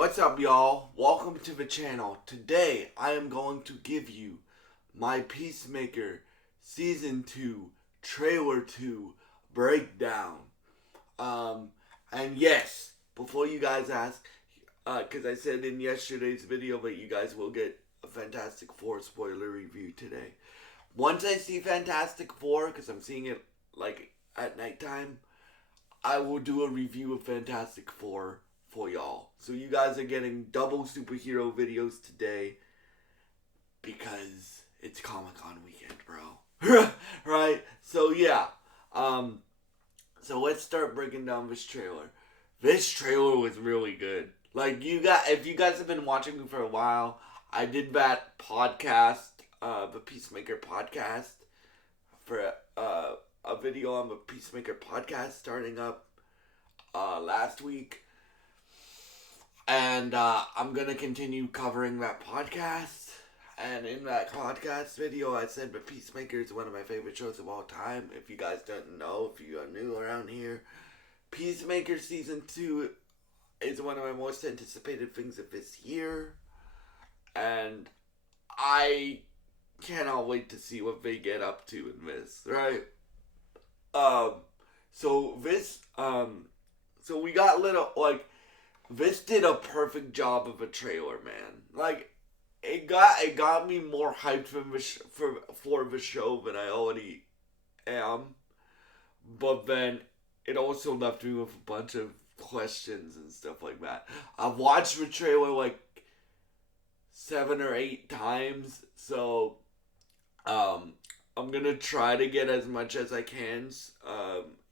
What's up, y'all? Welcome to the channel. Today, I am going to give you my Peacemaker Season 2 Trailer 2 breakdown. And yes, before you guys ask, because I said in yesterday's video that you guys will get a Fantastic Four spoiler review today. Once I see Fantastic Four, because I'm seeing it like at nighttime, I will do a review of Fantastic Four for y'all. So you guys are getting double superhero videos today because it's Comic-Con weekend, bro. Right? So yeah. So let's start breaking down this trailer. This trailer was really good. Like if you guys have been watching me for a while, I did that podcast, the Peacemaker podcast, for a video on the Peacemaker podcast starting up last week. And I'm going to continue covering that podcast. And in that podcast video, I said the Peacemaker is one of my favorite shows of all time. If you guys don't know, if you are new around here, Peacemaker Season 2 is one of my most anticipated things of this year. And I cannot wait to see what they get up to in this, right? So we got this did a perfect job of a trailer, man. Like, it got me more hyped for the show than I already am. But then it also left me with a bunch of questions and stuff like that. I've watched the trailer like 7 or 8 times, so I'm gonna try to get as much as I can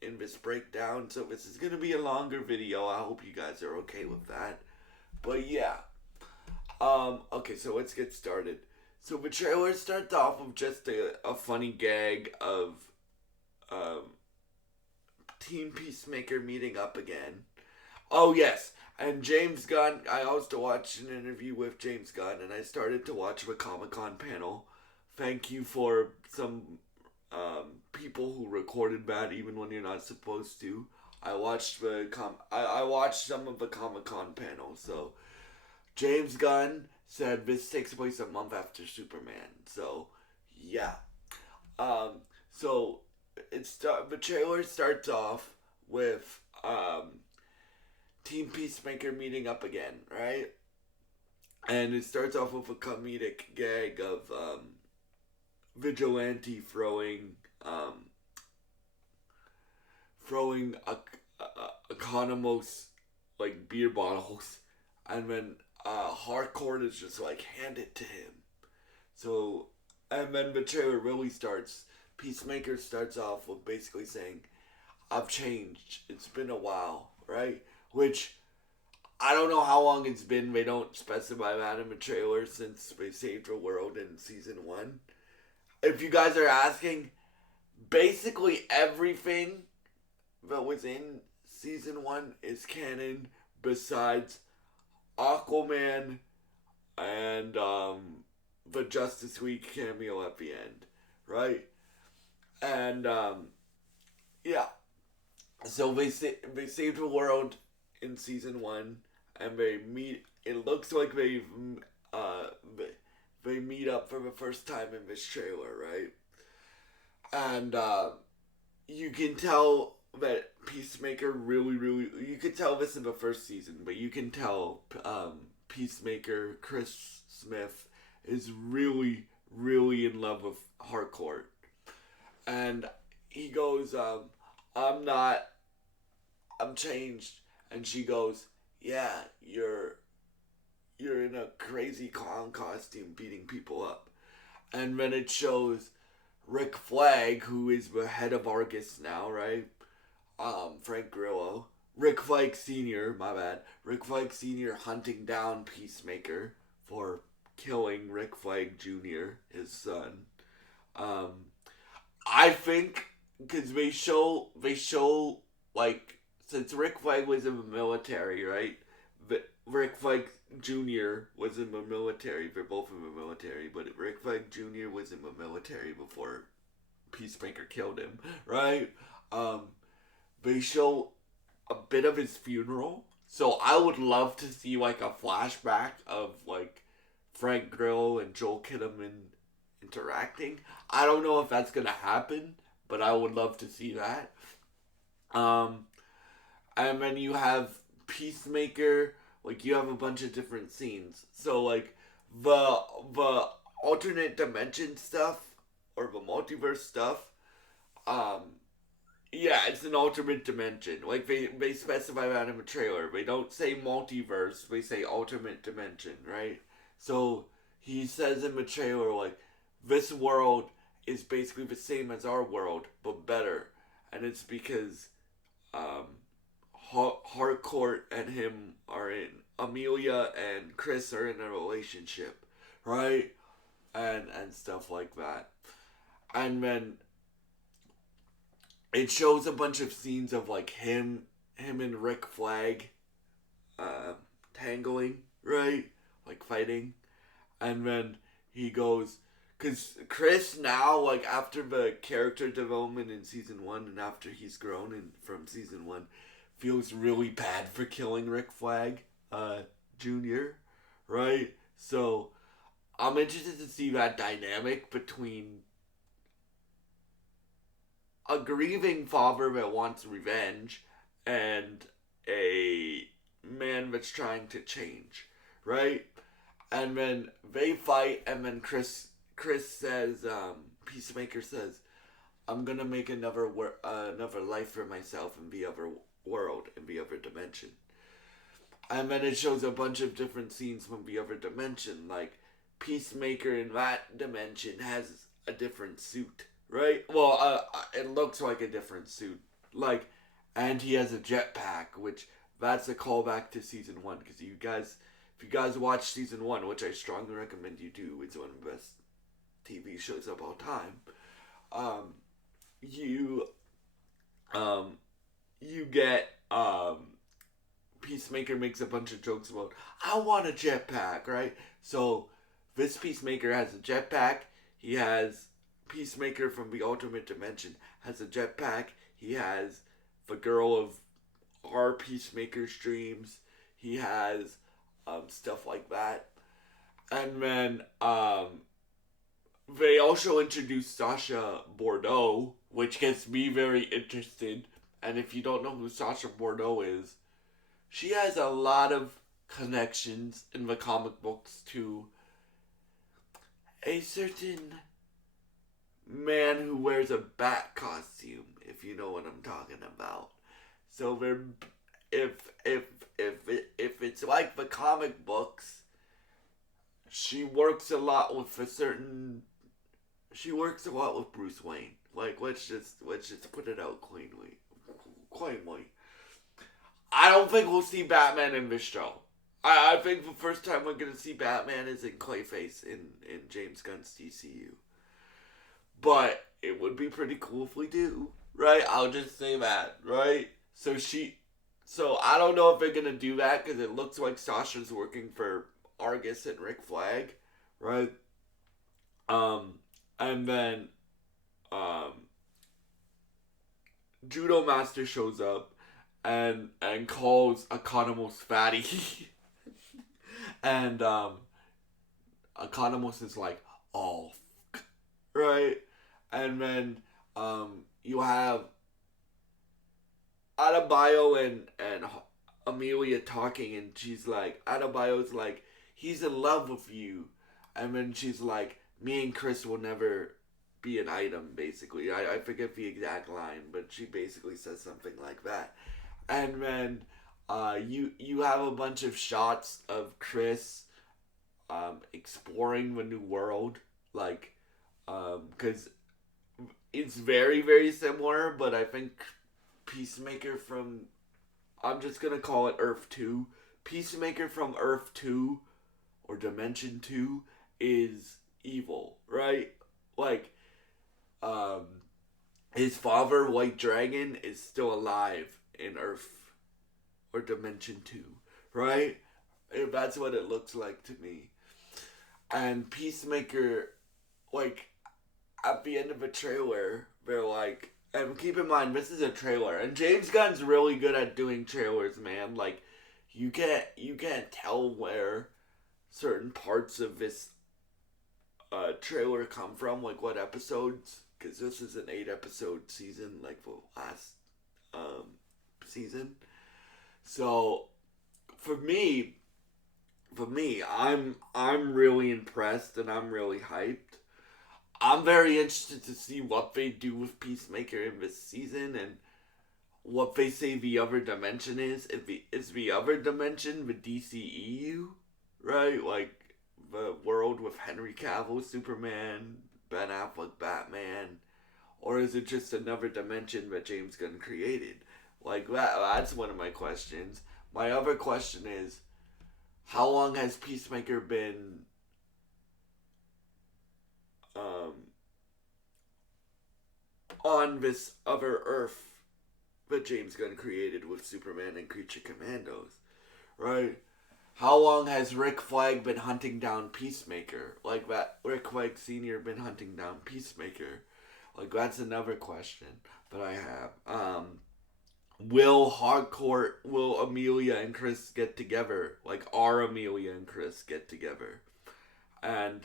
in this breakdown. So this is gonna be a longer video. I hope you guys are okay with that. But yeah. Okay, so let's get started. So the trailer starts off with just a funny gag of Team Peacemaker meeting up again. Oh yes, and James Gunn. I also watched an interview with James Gunn, and I started to watch the Comic-Con panel. Thank you for some people who recorded that even when you're not supposed to. I watched I watched some of the Comic-Con panels. So James Gunn said this takes place a month after Superman. So yeah. So the trailer starts off with Team Peacemaker meeting up again, right? And it starts off with a comedic gag of Vigilante throwing Economos like beer bottles, and then Hardcore is just like hand it to him. So, and then the trailer really starts. Peacemaker starts off with basically saying, "I've changed. It's been a while," right? Which I don't know how long it's been. They don't specify that in the trailer since they saved the world in season 1. If you guys are asking, basically everything that was in season 1 is canon besides Aquaman and the Justice League cameo at the end, right? And yeah, so they saved the world in season 1, and they meet. It looks like they meet up for the first time in this trailer, right? And you can tell that Peacemaker really, you could tell this in the first season, but you can tell Peacemaker, Chris Smith, is really, really in love with Harcourt. And he goes, I'm changed. And she goes, yeah, you're in a crazy clown costume beating people up. And then it shows Rick Flag, who is the head of Argus now, right? Frank Grillo. Rick Flag Sr., my bad. Rick Flag Sr. hunting down Peacemaker for killing Rick Flag Jr., his son. I think, because they show, like, since Rick Flag was in the military, right? Rick Flag Jr. was in the military. They're both in the military, but Rick Flag Jr. was in the military before Peacemaker killed him, right? They show a bit of his funeral, So I would love to see like a flashback of like Frank Grillo and Joel Kinnaman interacting. I don't know if that's gonna happen, but I would love to see that. Um, and then you have Peacemaker. Like you have a bunch of different scenes. So like the the alternate dimension stuff or the multiverse stuff. Um, yeah, it's an alternate dimension. Like they specify that in the trailer. They don't say multiverse. They say alternate dimension, right? So he says in the trailer like this world is basically the same as our world but better, and it's because um, Harcourt and him are in Amelia and Chris are in a relationship, right? And stuff like that. And then it shows a bunch of scenes of like him and Rick Flag uh, tangling, right? Like fighting. And then he goes, because Chris now, like after the character development in season one and after he's grown in, from season one, feels really bad for killing Rick Flag Jr., right? So I'm interested to see that dynamic between a grieving father that wants revenge and a man that's trying to change, right? And then they fight, and then Chris says, Peacemaker says, "I'm gonna make another life for myself in the other world, in the other dimension." And then it shows a bunch of different scenes from the other dimension, like Peacemaker in that dimension has a different suit, right? Well, it looks like a different suit, like, and he has a jetpack, which that's a callback to season one. Because if you guys watch season one, which I strongly recommend you do, it's one of the best TV shows of all time. Um, you you get Peacemaker makes a bunch of jokes about I want a jetpack, right? So this Peacemaker has a jetpack. He has Peacemaker from the alternate dimension has a jetpack. He has the girl of our Peacemaker's dreams. He has stuff like that. And then they also introduced Sasha Bordeaux, which gets me very interested. And if you don't know who Sasha Bordeaux is, she has a lot of connections in the comic books to a certain man who wears a bat costume, if you know what I'm talking about. So they're, if if if it's like the comic books, she works a lot with a certain. She works a lot with Bruce Wayne. Like let's just put it out cleanly. I don't think we'll see Batman in this show. I think the first time we're gonna see Batman is in Clayface in James Gunn's DCU. But it would be pretty cool if we do, right? I'll just say that, right? So I don't know if they're gonna do that because it looks like Sasha's working for Argus and Rick Flag, right? And then um, Judo Master shows up and calls Economos fatty, and Economos is like, oh, right, and then you have Adebayo and Amelia talking, and she's like, Adebayo's like, he's in love with you, and then she's like, me and Chris will never be an item, basically. I forget the exact line, but she basically says something like that. And then you have a bunch of shots of Chris exploring the new world, like, because it's very, very similar, but I think Peacemaker from, I'm just gonna call it Earth 2. Peacemaker from Earth 2 or Dimension 2 is evil, right? Like, um, his father, White Dragon, is still alive in Earth or Dimension 2, right? That's what it looks like to me. And Peacemaker, like, at the end of a trailer, they're like, and keep in mind, this is a trailer, and James Gunn's really good at doing trailers, man. Like, you can't tell where certain parts of this trailer come from, like what episodes, because this is an 8 episode season, like the last um, season. So for me, I'm really impressed and I'm really hyped. I'm very interested to see what they do with Peacemaker in this season and what they say the other dimension is. If the is the other dimension the DCEU, right? Like the world with Henry Cavill, Superman, Ben Affleck, Batman, or is it just another dimension that James Gunn created? Like that's one of my questions. My other question is, how long has Peacemaker been um, on this other Earth that James Gunn created with Superman and Creature Commandos, right? How long has Rick Flag been hunting down Peacemaker? Like that Rick Flag Sr. been hunting down Peacemaker? Like that's another question that I have. Will Amelia and Chris get together? Like are Amelia and Chris get together? And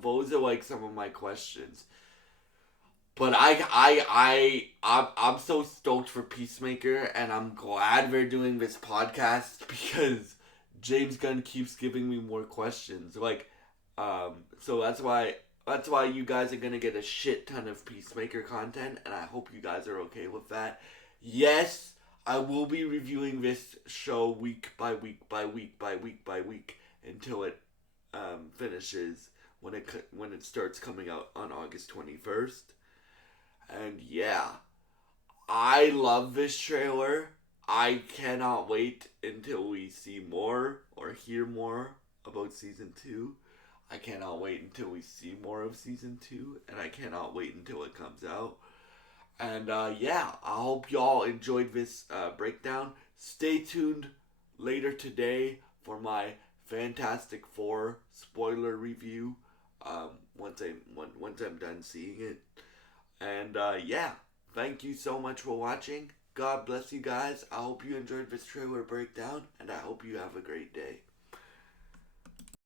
those are like some of my questions. But I'm so stoked for Peacemaker, and I'm glad they're doing this podcast because James Gunn keeps giving me more questions. So that's why you guys are gonna get a shit ton of Peacemaker content, and I hope you guys are okay with that. Yes, I will be reviewing this show week by week by week by week by week until it finishes when it starts coming out on August 21st. And yeah, I love this trailer. I cannot wait until we see more or hear more about season 2. I cannot wait until we see more of season 2, and I cannot wait until it comes out. And yeah, I hope y'all enjoyed this breakdown. Stay tuned later today for my Fantastic Four spoiler review. Once I'm done seeing it. And yeah, thank you so much for watching. God bless you guys. I hope you enjoyed this trailer breakdown, and I hope you have a great day.